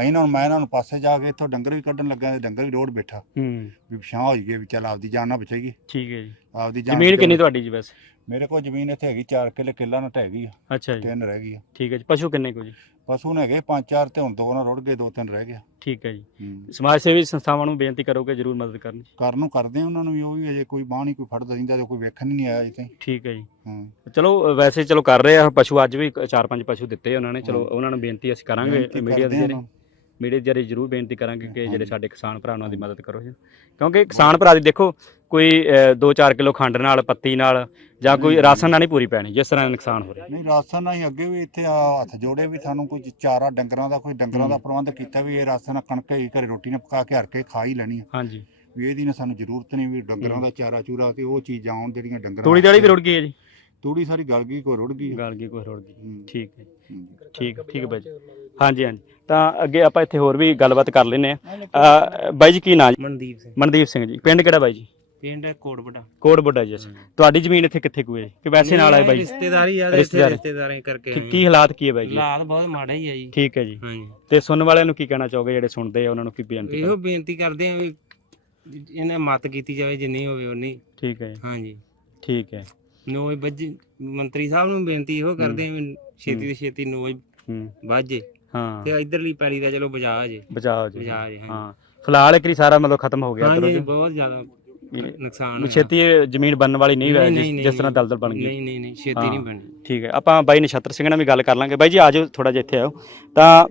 ਅਸੀਂ ਹੁਣ ਮੈਂ ਇਹਨਾਂ ਨੂੰ ਪਾਸੇ ਜਾ ਕੇ ਇੱਥੋਂ ਡੰਗਰ ਵੀ ਕੱਢਣ ਲੱਗਾ ਤੇ ਡੰਗਰ ਵੀ ਰੋਡ ਬੈਠਾ। ਹੂੰ। ਵੀ ਪਛਾਂ ਹੋ ਗਈ ਵੀ ਚੱਲ ਆਪਦੀ ਜਾਨ ਨਾ ਬਚੇਗੀ। ਠੀਕ ਹੈ ਜੀ। ਆਪਦੀ ਜਾਨ ਜ਼ਮੀਨ। ਕਿੰਨੀ ਤੁਹਾਡੀ ਜੀ ਵੈਸੇ? ਮੇਰੇ ਕੋਲ ਜ਼ਮੀਨ ਇੱਥੇ ਹੈਗੀ 4 ਕਿੱਲੇ ਕਿੱਲਾ ਨਾਲ ਢਹਿ ਗਈ ਆ। ਅੱਛਾ ਜੀ। ਤਿੰਨ ਰਹਿ ਗਈ ਆ। ਠੀਕ ਹੈ ਜੀ। ਪਸ਼ੂ ਕਿੰਨੇ ਕੋ ਜੀ? ਪਸ਼ੂ ਨੇ ਹੈਗੇ ਪੰਜ ਚਾਰ ਤੇ ਹੁਣ ਦੋ ਨਾਲ ਰੁੜ ਗਏ ਦੋ ਤਿੰਨ ਰਹਿ ਗਿਆ। ਠੀਕ ਹੈ ਜੀ। ਸਮਾਜ ਸੇਵੀ ਸੰਸਥਾਵਾਂ ਨੂੰ ਬੇਨਤੀ ਕਰੋਗੇ ਜਰੂਰ ਮਦਦ ਕਰਨ ਕਰਨ ਨੂੰ ਕਰਦੇ ਆ ਉਹਨਾਂ ਨੂੰ ਵੀ ਉਹ ਵੀ ਅਜੇ ਕੋਈ ਬਾਹ ਨਹੀਂ ਕੋਈ ਫੜਦਾ ਤੇ ਕੋਈ ਵੇਖਣ ਹੀ ਨਹੀਂ ਆਇਆ ਅਜੇ ਤਾਈਂ। ਠੀਕ ਹੈ ਜੀ। ਹਾਂ। ਚਲੋ ਵੈਸੇ ਚਲੋ ਕਰ ਰਹੇ ਆ ਪਸ਼ੂ ਅੱਜ ਵੀ ਚਾਰ ਪੰਜ ਪਸ਼ੂ ਦਿੱਤੇ ਉਹਨਾਂ ਨੇ। ਚਲੋ। ਉਹਨਾਂ ਨੂੰ ਬੇਨਤੀ ਅਸੀਂ ਕਰਾਂਗੇ ਬੇਨਤੀ ਮੀਡੀਆ ਦੇ ਆ ਉਹਨਾਂ ਨੂੰ। ਮੀਡੀਆ ਦੇ ਜਰੀਏ ਜ਼ਰੂਰ ਬੇਨਤੀ ਕਰਾਂਗੇ ਕਿ ਜਿਹੜੇ। ਸਾਡੇ ਕਿਸਾਨ ਭਰਾ ਉਹਨਾਂ ਦੀ ਮਦਦ ਕਰੋ ਜੀ। ਕਿਉਂਕਿ ਕਿਸਾਨ ਭਰਾ ਦੀ ਦੇਖੋ ਕੋਈ 2-4 ਕਿਲੋ ਖੰਡ ਨਾਲ ਪੱਤੀ ਨਾਲ ਜਾਂ ਕੋਈ ਰਾਸ਼ਨ ਨਾਲ ਨਹੀਂ ਪੂਰੀ ਪੈਣੀ ਜਿਸ ਤਰ੍ਹਾਂ ਨੁਕਸਾਨ ਹੋ ਰਿਹਾ। ਨਹੀਂ ਰਾਸ਼ਨ ਅਸੀਂ ਅੱਗੇ ਵੀ ਇੱਥੇ ਹੱਥ ਜੋੜੇ ਵੀ ਸਾਨੂੰ ਕੋਈ ਚਾਰਾ ਡੰਗਰਾਂ ਦਾ ਕੋਈ ਡੰਗਰਾਂ ਦਾ। ਪ੍ਰਬੰਧ ਕੀਤਾ ਵੀ ਇਹ ਰਾਸ਼ਨ ਨਾਲ ਕਣਕ ਹੀ ਘਰੇ ਰੋਟੀ ਨਾਲ ਪਕਾ ਕੇ ਹਰ ਕੇ ਖਾ ਹੀ ਲੈਣੀ ਹਾਂਜੀ। ਵੀ ਇਹਦੀ ਨਾ ਸਾਨੂੰ ਜ਼ਰੂਰਤ ਨਹੀਂ ਵੀ ਡੰਗਰਾਂ ਦਾ ਚਾਰਾ ਚੂਰਾ ਤੇ ਉਹ ਚੀਜ਼ਾਂ ਆਉਣ ਜਿਹੜੀਆਂ ਡੰਗਰਾਂ ਤੂੜੀ ਦਾੜੀ ਵੀ ਰੁੜ ਗਈ ਹੈ ਜੀ। ਤੂੜੀ ਸਾਰੀ ਗਲ ਗਈ ਕੋਈ ਰੁੜ ਗਈ ਗਲ ਗਈ ਕੋਈ ਰੁੜ ਗਈ। ਹੂੰ, ਠੀਕ ਹੈ। ਹੂੰ। ਠੀਕ ਠੀਕ ਹੈ ਬਾਈ ਜੀ। ਹਾਂਜੀ ਹਾਂਜੀ। ਤਾਂ ਅੱਗੇ ਆਪਾਂ ਇੱਥੇ ਹੋਰ ਵੀ ਗੱਲਬਾਤ ਕਰ ਲੈਨੇ ਆ ਬਾਈ ਜੀ ਕੀ ਨਾਂ ਜੀ? ਮਨਦੀਪ ਸਿੰਘ। ਮਨਦੀਪ ਸਿੰਘ ਜੀ। ਪਿੰਡ ਕਿਹੜਾ ਬਾਈ ਜੀ? ਪਿੰਡ ਹੈ ਕੋਟਬੜਾ ਕੋਟ ਬੁੱਢਾ ਜੀ। ਤੁਹਾਡੀ ਜ਼ਮੀਨ ਇੱਥੇ ਕਿੱਥੇ ਕੋਈ ਹੈ? ਕਿ ਵੈਸੇ ਨਾਲ ਆਏ ਬਾਈ? ਰਿਸ਼ਤੇਦਾਰੀ ਆ ਇੱਥੇ ਰਿਸ਼ਤੇਦਾਰੀ। ਕਰਕੇ ਕੀ- ਹਾਲਾਤ ਕੀ ਹੈ ਬਾਈ ਜੀ? ਹਾਲਾਤ ਬਹੁਤ ਮਾੜਾ ਹੀ ਆ ਜੀ। ਠੀਕ ਹੈ ਜੀ। ਹਾਂਜੀ। ਤੇ ਸੁਣਨ ਵਾਲਿਆਂ ਨੂੰ ਕੀ ਕਹਿਣਾ ਚਾਹੋਗੇ ਜਿਹੜੇ ਸੁਣਦੇ ਆ ਉਹਨਾਂ ਨੂੰ ਕੀ ਬੇਨਤੀ ਇਹੋ? ਬੇਨਤੀ ਕਰਦੇ ਆ ਵੀ ਇਹਨੇ ਮਤ ਕੀਤੀ ਜਾਵੇ ਜਿੰਨੀ ਹੋਵੇ ਉਨੀ ਠੀਕ ਹੈ ਜੀ, ਹਾਂਜੀ। ਠੀਕ ਹੈ। ਨੋਏ ਵੱਜੀ ਮੰਤਰੀ ਸਾਹਿਬ ਨੂੰ ਬੇਨਤੀ ਇਹੋ ਕਰਦੇ ਆ ਵੀ ਛੇਤੀ ਤੋਂ ਛੇਤੀ ਨੋਏ ਹੂੰ। ਵਾਜੇ ਹਾਂ। ਤੇ ਇਧਰਲੀ ਪੈਲੀ ਦਾ ਚਲੋ ਬਚਾ ਜੇ। ਬਚਾਓ ਜੀ ਬਚਾ ਜੇ ਹਾਂ। ਫਿਲਹਾਲ ਇੱਕ ਵਾਰੀ ਸਾਰਾ ਮਤਲਬ ਖਤਮ ਹੋ ਗਿਆ ਹਾਂਜੀ ਇੱਧਰੋਂ ਬਹੁਤ ਜ਼ਿਆਦਾ ਜੀ ਨੁਕਸਾਨ ਹੋਇਆ। ਛੇਤੀ ਇਹ ਜ਼ਮੀਨ ਬਣਨ ਵਾਲੀ ਨਹੀਂ ਹੈ ਨਹੀਂ, ਜਿਸ ਤਰ੍ਹਾਂ। ਦਲਦਲ ਬਣ ਗਈ। ਨਹੀਂ ਨਹੀਂ ਨਹੀਂ ਛੇਤੀ ਹਾਂ। ਨਹੀਂ ਬਣੀ ਠੀਕ ਹੈ। ਆਪਾਂ ਬਾਈ ਨਛੱਤਰ ਸਿੰਘ ਨਾਲ ਵੀ ਗੱਲ ਕਰ ਲਾਂਗੇ। ਬਾਈ ਜੀ ਆਜੋ ਥੋੜਾ ਜਿਹਾ ਇੱਥੇ ਆਓ। ਤਾਂ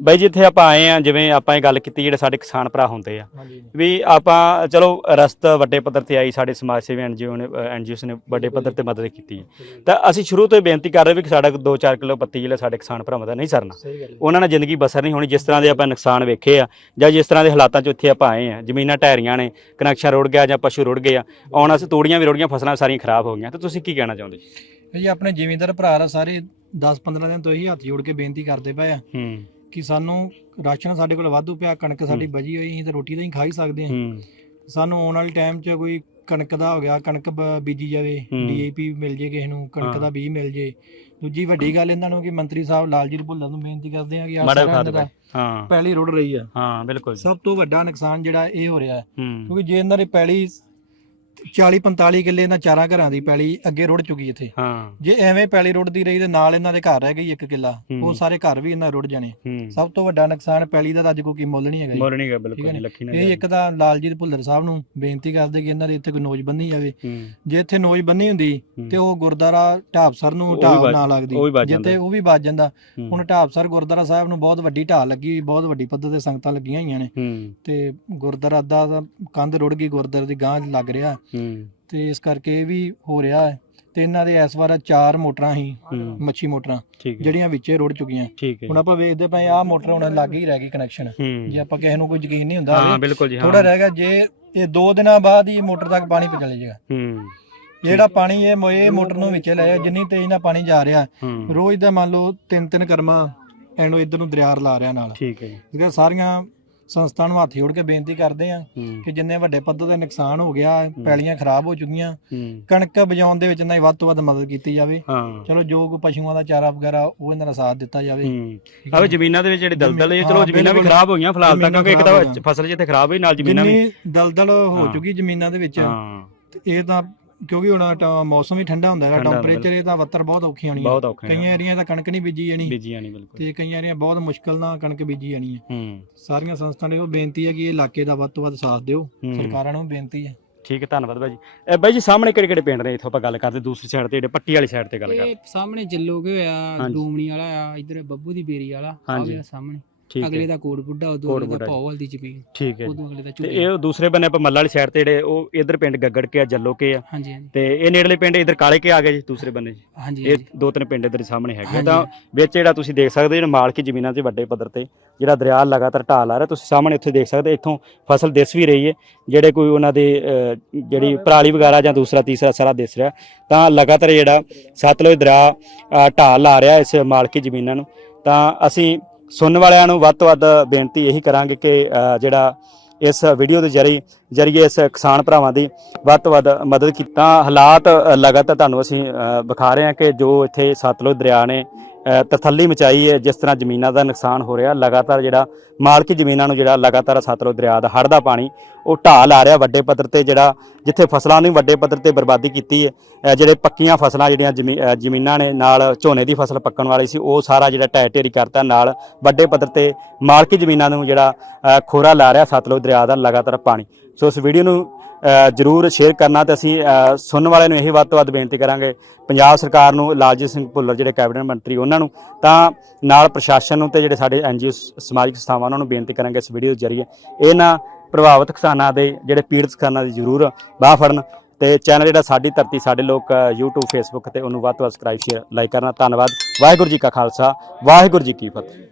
ਬਾਈ ਜੀ ਇੱਥੇ ਆਪਾਂ ਆਏ ਆ ਜਿਵੇਂ ਆਪਾਂ ਇਹ ਗੱਲ ਕੀਤੀ ਜਿਹੜੇ ਸਾਡੇ ਕਿਸਾਨ ਭਰਾ ਹੁੰਦੇ ਆ। ਵੀ ਆਪਾਂ ਚਲੋ ਰਸਤ ਵੱਡੇ ਪੱਧਰ ਤੇ ਆਈ ਸਾਡੇ ਸਮਾਜ ਸੇਵੀ ਐਨਜੀਓ ਨੇ ਐਨਜੀਓਸ ਨੇ ਵੱਡੇ ਪੱਧਰ ਤੇ ਮਦਦ ਕੀਤੀ। ਹੈ ਤਾਂ ਅਸੀਂ ਸ਼ੁਰੂ ਤੋਂ ਹੀ ਬੇਨਤੀ ਕਰ ਰਹੇ ਵੀ ਕਿ ਸਾਡਾ 2-4 ਕਿਲੋ ਪੱਤੀ ਜਿਹੜਾ ਸਾਡੇ ਕਿਸਾਨ ਭਰਾਵਾਂ ਦਾ ਨਹੀਂ ਸਰਨਾ। ਉਹਨਾਂ ਨਾਲ ਜ਼ਿੰਦਗੀ ਬਸਰ ਨਹੀਂ ਹੋਣੀ ਜਿਸ ਤਰ੍ਹਾਂ ਦੇ ਆਪਾਂ ਨੁਕਸਾਨ ਵੇਖੇ ਆ ਜਾਂ ਜਿਸ ਤਰ੍ਹਾਂ ਦੇ ਹਾਲਾਤਾਂ 'ਚ ਇੱਥੇ ਆਪਾਂ ਆਏ ਆ ਜ਼ਮੀਨਾਂ ਢਹਿਰੀਆਂ ਨੇ ਕਨੈਕਸ਼ਨ ਰੁੜ ਗਿਆ ਜਾਂ ਪਸ਼ੂ ਰੁੜ ਗਏ ਆ ਆਉਣ ਵਾਸਤੇ ਤੂੜੀਆਂ ਵੀ ਰੁੜ ਗਈਆਂ ਫਸਲਾਂ ਸਾਰੀਆਂ ਖਰਾਬ ਹੋ ਗਈਆਂ। ਤਾਂ ਤੁਸੀਂ ਕੀ ਕਹਿਣਾ ਚਾਹੁੰਦੇ ਜੀ? ਜੀ ਆਪਣੇ ਜ਼ਿਮੀਂਦਾਰ ਭਰਾ ਸਾਰੇ 10-15 ਦਿਨ ਤੋਂ ਇਹੀ ਹੱਥ ਜੋੜ ਕੇ ਬੇਨਤੀ ਕਰਦੇ ਪਏ ਆ। ਹੂੰ। ਕਿ ਸਾਨੂੰ ਰਾਸ਼ਨ ਸਾਡੇ ਕੋਲ ਵਾਧੂ ਪਿਆ ਕਣਕ ਸਾਡੀ ਬਜੀ ਹੋਈ ਅਸੀਂ ਤੇ ਰੋਟੀ ਤਾਂ ਹੀ ਖਾ ਹੀ ਸਕਦੇ ਹਾਂ ਹੂੰ ਸਾਨੂੰ ਆਉਣ ਵਾਲੇ ਟਾਈਮ 'ਚ ਕੋਈ ਕਣਕ ਦਾ ਹੋ ਗਿਆ ਕਣਕ ਬ- ਬੀਜੀ ਜਾਵੇ ਹੂੰ। ਡੀਏਪੀ ਮਿਲ ਜੇ ਕਿਸੇ ਨੂੰ ਕਣਕ ਹਾਂ। ਦਾ ਬੀਜ ਮਿਲ ਜੇ ਦੂਜੀ ਵੱਡੀ ਗੱਲ ਇਹਨਾਂ ਨੂੰ ਕਿ ਮੰਤਰੀ ਸਾਹਿਬ ਲਾਲਜੀਤ ਭੁੱਲਰ ਨੂੰ ਬੇਨਤੀ ਕਰਦੇ ਆ ਕਿ ਆਹ ਮਾੜਾ ਸਾਰਾ ਖਾਦ ਇਹਨਾਂ ਦਾ ਹਾਂ ਪੈਲੀ ਰੁੜ ਰਹੀ ਆ ਹਾਂ ਬਿਲਕੁਲ ਜੀ। ਸਭ ਤੋਂ ਵੱਡਾ ਨੁਕਸਾਨ ਜਿਹੜਾ ਇਹ ਹੋ ਰਿਹਾ ਹੈ। ਹੂੰ ਕਿਉਂਕਿ ਜੇ ਇਹਨਾਂ ਦੀ ਪੈਲੀ 40 45 ਕਿੱਲੇ ਇਹਨਾਂ ਚਾਰਾਂ ਘਰਾਂ ਦੀ ਪੈਲੀ ਅੱਗੇ ਰੁੜ ਚੁੱਕੀ ਇੱਥੇ। ਹਾਂ। ਜੇ ਐਵੇਂ ਪੈਲੀ ਰੁੜਦੀ ਰਹੀ ਤੇ ਨਾਲ ਇਹਨਾਂ ਦੇ ਘਰ ਰਹਿ ਗਈ ਇੱਕ ਕਿੱਲਾ। ਉਹ ਸਾਰੇ ਘਰ ਵੀ ਇਹਨਾਂ ਰੁੜ ਜਾਣੇ। ਹੂੰ। ਸਭ ਤੋਂ ਵੱਡਾ ਨੁਕਸਾਨ ਪੈਲੀ ਦਾ ਤਾਂ ਅੱਜ ਕੋਈ ਮੁੱਲ ਨਹੀਂ ਹੈਗਾ ਜੀ। ਮੋਰ ਨਹੀਂ ਗਾ ਠੀਕ ਬਿਲਕੁਲ ਹੈ ਨੀ? ਲੱਖੀ ਨਾਲ ਇਹ ਇੱਕ ਤਾਂ ਲਾਲਜੀਤ ਭੁੱਲਰ ਸਾਹਿਬ ਨੂੰ ਬੇਨਤੀ ਕਰਦੇ ਕਿ ਇਹਨਾਂ ਦੇ ਇੱਥੇ ਕੋਈ ਨੋਜ ਬੰਨੀ ਜਾਵੇ। ਹੂੰ। ਜੇ ਇੱਥੇ ਨੋਜ ਬੰਨੀ ਹੁੰਦੀ। ਤੇ ਉਹ ਗੁਰਦੁਆਰਾ ਢਾਬਸਰ ਉਹ ਨੂੰ ਵੀ ਢਾਬ ਬਚ- ਨਾ ਲੱਗਦੀ। ਉਹ ਵੀ ਬਚ ਜਿੱਥੇ ਜਾਂਦਾ। ਉਹ ਵੀ ਬਚ ਜਾਂਦਾ। ਹੁਣ ਢਾਬਸਰ ਗੁਰਦੁਆਰਾ ਸਾਹਿਬ ਨੂੰ ਬਹੁਤ ਵੱਡੀ ਢਾਹ ਲੱਗੀ ਬਹੁਤ ਵੱਡੀ ਪੱਧਰ ਤੇ ਸੰਗਤਾਂ ਲੱਗੀਆਂ ਹੋਈਆਂ ਨੇ। ਹੂੰ। ਤੇ ਗੁਰਦੁਆਰਾ ਦਾ ਤਾਂ ਕੰਧ ਰੁੜ ਗਈ ਗੁਰਦੁਆਰੇ ਦੀ ਗਾਂਹ ਲੱਗ ਰਿਹਾ। ਹੂੰ। ਤੇ ਇਸ ਕਰਕੇ ਇਹ ਵੀ ਹੋ ਰਿਹਾ ਹੈ। ਤੇ ਇਹਨਾਂ ਦੇ ਇਸ ਵਾਰ ਚਾਰ ਮੋਟਰਾਂ ਹੀ ਹੂੰ। ਮੱਛੀ ਮੋਟਰਾਂ ਠੀਕ ਹੈ। ਜਿਹੜੀਆਂ ਵਿੱਚੇ ਰੁੜ ਚੁੱਕੀਆਂ। ਠੀਕ ਹੈ ਹੁਣ ਆਪਾਂ ਵੇਖਦੇ ਪਏ ਆਹ ਮੋਟਰ ਹੁਣ ਲੱਗ ਹੀ ਰਹਿ ਗਈ ਕਨੈਕਸ਼ਨ ਹੂੰ। ਜੇ ਆਪਾਂ ਕਿਸੇ ਨੂੰ ਕੋਈ ਯਕੀਨ ਨਹੀਂ ਹੁੰਦਾ ਹਾਂ ਬਿਲਕੁਲ ਜੀ ਹਾਂ। ਥੋੜਾ ਰਹਿ ਗਿਆ ਜੇ ਇਹ 2 ਦਿਨਾਂ ਬਾਅਦ ਹੀ ਮੋਟਰ ਤੱਕ ਪਾਣੀ ਪਹੁੰਚ ਜਾਏਗਾ। ਹੂੰ। ਜਿਹੜਾ ਪਾਣੀ ਇਹ ਮੋਏ ਮੋਟਰ ਨੂੰ ਵਿੱਚੇ ਲੈ ਜਾ ਜਿੰਨੀ ਤੇਜ਼ ਨਾਲ ਪਾਣੀ ਜਾ ਰਿਹਾ ਹੂੰ। ਰੋਜ਼ ਦਾ ਮੰਨ ਲਓ ਤਿੰਨ ਤਿੰਨ ਕਰਮਾ ਐਨੂੰ ਇਧਰ ਨੂੰ ਦਰਿਆ ਲਾ ਰਿਹਾ ਨਾਲ। ਠੀਕ ਹੈ ਜੀ। ਜਿਹੜਾ ਸਾਰੀਆਂ ਸੰਸਥਾ ਨੂੰ ਹੱਥ ਜੋੜ ਕੇ ਬੇਨਤੀ ਕਰਦੇ ਆ ਕਿ ਜਿੰਨੇ ਵੱਡੇ ਪੱਧਰ ਤੇ ਨੁਕਸਾਨ ਹੋ ਗਿਆ ਪੈਲੀਆਂ ਖਰਾਬ ਹੋ ਚੁੱਕੀਆਂ ਕਣਕ ਬਜਾਉਣ ਦੇ ਵਿੱਚ ਇਹਨਾਂ ਦੀ ਵੱਧ ਤੋਂ ਵੱਧ ਮਦਦ ਕੀਤੀ ਜਾਵੇ ਚਲੋ ਜੋ ਕੋਈ ਪਸ਼ੂਆਂ ਦਾ ਚਾਰਾ ਵਗੈਰਾ ਉਹ ਇਹਨਾਂ ਦਾ ਸਾਥ ਦਿੱਤਾ ਜਾਵੇ ਆਵੇ। ਜ਼ਮੀਨਾਂ ਦੇ ਵਿੱਚ ਜਿਹੜੇ ਦਲਦਲ ਇਹ ਹਾਂ, ਚਲੋ ਜ਼ਮੀਨਾਂ ਵੀ। ਖਰਾਬ ਹੋ ਗਈਆਂ ਫਿਲਹਾਲ ਤਾਂ ਜ਼ਮੀਨਾਂ ਕਿਉਂਕਿ ਇੱਕ ਤਾਂ। ਫਸਲ ਜਿੱਥੇ ਖਰਾਬ ਹੋਈ ਨਾਲ ਜ਼ਮੀਨਾਂ ਵੀ ਦਲਦਲ ਹੋ। ਚੁੱਕੀ ਜ਼ਮੀਨਾਂ ਦੇ ਵਿੱਚ ਇਹ ਤਾਂ ਕਿਉਂਕਿ ਹੁਣ ਤਾਂ ਮੌਸਮ ਵੀ ਠੰਡਾ ਹੁੰਦਾ ਹੈਗਾ ਠੰਡਾ, ਟੈਂਪਰੇਚਰ ਇਹ ਤਾਂ ਵੱਤਰ ਬਹੁਤ ਔਖੀ ਹੋਣੀ ਹੈ ਬਹੁਤ ਔਖੇ ਨੇ ਕਈਆਂ ਏਰੀਆ ਤਾਂ ਕਣਕ ਨਹੀਂ ਬੀਜੀ ਜਾਣੀ। ਬੀਜੀਆਂ ਨਹੀਂ ਬਿਲਕੁਲ। ਤੇ ਕਈਆਂ ਏਰੀਆ ਬਹੁਤ ਮੁਸ਼ਕਲ ਨਾਲ ਕਣਕ ਬੀਜੀ ਜਾਣੀ ਹੈ। ਹੂੰ। ਸਾਰੀਆਂ ਸੰਸਥਾਵਾਂ ਨੇ ਉਹ ਬੇਨਤੀ ਹੈ ਕਿ ਇਹ ਇਲਾਕੇ ਦਾ ਵੱਧ ਤੋਂ ਵੱਧ ਸਾਥ ਦਿਓ। ਹੂੰ। ਸਰਕਾਰਾਂ ਨੂੰ ਬੇਨਤੀ ਹੈ। ਠੀਕ ਹੈ ਧੰਨਵਾਦ ਬਾਈ ਜੀ ਇਹ ਬਾਈ ਜੀ ਸਾਹਮਣੇ ਕਿਹੜੇ ਕਿਹੜੇ ਪਿੰਡ ਨੇ? ਇੱਥੋਂ ਆਪਾਂ ਗੱਲ ਕਰਦੇ ਦੂਸਰੀ ਸਾਈਡ ਤੇ ਜਿਹੜੇ ਪੱਟੀ ਵਾਲੀ ਸਾਈਡ ਤੇ ਗੱਲ ਕਰਦੇ। ਇਹ ਸਾਹਮਣੇ ਜੱਲੋਗੇ ਹੋਇਆ ਹਾਂਜੀ। ਡੂਮਣੀ ਵਾਲਾ ਆ ਇਧਰ ਬੱਬੂ ਦੀ ਬੇਰੀ ਵਾਲਾ ਆ ਹਾਂਜੀ। ਗਿਆ ਸਾਹਮਣੇ। ਅਗਲੇ ਦਾ ਕੋਟ ਬੁੱਢਾ ਉਦੋਂ ਅਗਲੇ ਦਾ। ਪੌਵਲ ਦੀ ਜ਼ਮੀਨ। ਠੀਕ ਹੈ। ਉਦੋਂ ਅਗਲੇ ਦਾ ਤੇ ਇਹ ਦੂਸਰੇ ਬੰਨੇ ਆਪਾਂ ਮੱਲਾ ਵਾਲੀ ਸਾਈਡ ਤੇ ਜਿਹੜੇ ਉਹ ਇਧਰ ਪਿੰਡ ਗੱਗੜ ਕੇ ਆ ਜੱਲੋ ਕੇ ਆ। ਹਾਂਜੀ ਹਾਂਜੀ। ਤੇ ਇਹ ਨੇੜਲੇ ਪਿੰਡ ਇਧਰ ਕਾਲੇ ਕੇ ਆ ਗਏ ਜੀ ਦੂਸਰੇ ਬੰਨੇ ਜੀ। ਹਾਂਜੀ ਇਹ ਹਾਂਜੀ। ਦੋ ਤਿੰਨ ਪਿੰਡ ਇਧਰ ਸਾਹਮਣੇ ਹੈਗੇ ਆ। ਤਾਂ ਵਿੱਚ ਜਿਹੜਾ ਤੁਸੀਂ ਦੇਖ ਸਕਦੇ ਹੋ ਜਿਹੜਾ ਮਾਲਕੀ ਜ਼ਮੀਨਾਂ ਤੇ ਵੱਡੇ ਪੱਧਰ ਤੇ ਜਿਹੜਾ ਦਰਿਆ ਲਗਾਤਾਰ ਢਾਹ ਲਾ ਰਿਹਾ ਤੁਸੀਂ ਸਾਹਮਣੇ ਇੱਥੇ ਦੇਖ ਸਕਦੇ ਇੱਥੋਂ ਫਸਲ ਦਿਸ ਵੀ ਰਹੀ ਹੈ। ਜਿਹੜੇ ਕੋਈ ਉਹਨਾਂ ਦੇ ਅਹ, ਜਿਹੜੀ ਪਰਾਲੀ ਵਗੈਰਾ ਜਾਂ ਦੂਸਰਾ ਤੀਸਰਾ ਸਾਰਾ ਦਿਸ ਰਿਹਾ। ਤਾਂ ਲਗਾਤਾਰ ਜਿਹੜਾ ਸਤਲੁਜ ਦਰਿਆ ਅਹ, ਢਾਹ ਲਾ ਰਿਹਾ ਇਸ ਮਾਲਕੀ ਜ਼ਮੀਨਾਂ ਨੂੰ। ਤਾਂ ਅਸੀਂ ਸੁਣਨ ਵਾਲਿਆਂ ਨੂੰ ਵੱਧ ਤੋਂ ਵੱਧ ਬੇਨਤੀ ਇਹੀ ਕਰਾਂਗੇ ਕਿ ਜਿਹੜਾ ਇਸ ਵੀਡੀਓ ਦੇ ਜ਼ਰੀਏ ਜਰੀਏ ਇਸ ਕਿਸਾਨ ਭਰਾਵਾਂ ਦੀ ਵੱਧ ਤੋਂ ਵੱਧ ਮਦਦ ਕੀਤਾ। ਹਾਲਾਤ ਲਗਾਤਾਰ ਤੁਹਾਨੂੰ ਅਸੀਂ ਵਿਖਾ ਰਹੇ ਹਾਂ ਕਿ ਜੋ ਇੱਥੇ ਸਤਲੁਜ ਦਰਿਆ ਨੇ ਅ, ਤਰਥੱਲੀ ਮਚਾਈ ਹੈ ਜਿਸ ਤਰ੍ਹਾਂ ਜ਼ਮੀਨਾਂ ਦਾ ਨੁਕਸਾਨ ਹੋ ਰਿਹਾ ਲਗਾਤਾਰ ਜਿਹੜਾ ਮਾਲਕੀ ਜ਼ਮੀਨਾਂ ਨੂੰ ਜਿਹੜਾ ਲਗਾਤਾਰ ਸਤਲੁਜ ਦਰਿਆ ਦਾ ਹੜ੍ਹ ਦਾ ਪਾਣੀ ਉਹ ਢਾਹ ਲਾ ਰਿਹਾ ਵੱਡੇ ਪੱਧਰ ਤੇ ਜਿਹੜਾ ਜਿੱਥੇ ਫਸਲਾਂ ਨੂੰ ਵੱਡੇ ਪੱਧਰ ਤੇ ਬਰਬਾਦੀ ਕੀਤੀ ਹੈ। ਜਿਹੜੇ ਪੱਕੀਆਂ ਫਸਲਾਂ ਜਿਹੜੀਆਂ ਜ਼ਮੀ- ਜ਼ਮੀਨਾਂ ਨੇ ਨਾਲ ਝੋਨੇ ਦੀ ਫਸਲ ਪੱਕਣ ਵਾਲੀ ਸੀ, ਉਹ ਸਾਰਾ ਜਿਹੜਾ ਢਹਿ ਢੇਰੀ ਕਰਤਾ। ਨਾਲ ਵੱਡੇ ਪੱਧਰ ਤੇ ਮਾਲਕੀ ਜ਼ਮੀਨਾਂ ਨੂੰ ਜਿਹੜਾ ਖੋਰਾ ਲਾ ਰਿਹਾ ਸਤਲੁਜ ਦਰਿਆ ਦਾ ਲਗਾਤਾਰ ਪਾਣੀ। ਸੋ ਇਸ ਵੀਡੀਓ ਨੂੰ ਜਰੂਰ ਸ਼ੇਅਰ ਕਰਨਾ ਤੇ ਅਸੀਂ ਸੁਣਨ ਵਾਲਿਆਂ ਨੂੰ ਇਹੀ ਵੱਧ ਤੋਂ ਵੱਧ ਬੇਨਤੀ ਕਰਾਂਗੇ, ਪੰਜਾਬ ਸਰਕਾਰ ਨੂੰ, ਲਾਲਜੀਤ ਸਿੰਘ ਭੁੱਲਰ ਜਿਹੜੇ ਕੈਬਨਿਟ ਮੰਤਰੀ ਉਹਨਾਂ ਨੂੰ, ਤਾਂ ਨਾਲ ਪ੍ਰਸ਼ਾਸਨ ਨੂੰ ਤੇ ਜਿਹੜੇ ਸਾਡੇ ਐਨਜੀਓ ਸਮਾਜਿਕ ਸੰਸਥਾਵਾਂ ਉਹਨਾਂ ਨੂੰ ਬੇਨਤੀ ਕਰਾਂਗੇ ਇਸ ਵੀਡੀਓ ਦੇ ਜ਼ਰੀਏ। ਇਹਨਾਂ ਪ੍ਰਭਾਵਿਤ ਕਿਸਾਨਾਂ ਦੇ ਜਿਹੜੇ ਪੀੜਤ ਕਿਸਾਨਾਂ ਦੀ ਜ਼ਰੂਰ ਬਾਹ ਫੜਨ ਤੇ ਚੈਨਲ ਜਿਹੜਾ ਸਾਡੀ ਧਰਤੀ ਸਾਡੇ ਲੋਕ ਅ, YouTube Facebook ਤੇ ਉਹਨੂੰ ਵੱਧ ਤੋਂ ਵੱਧ ਸਬਸਕ੍ਰਾਈਬ ਸ਼ੇਅਰ ਲਾਈਕ ਕਰਨਾ। ਧੰਨਵਾਦ। ਵਾਹਿਗੁਰੂ ਜੀ ਕਾ ਖਾਲਸਾ। ਵਾਹਿਗੁਰੂ ਜੀ ਕੀ ਫਤਿਹ।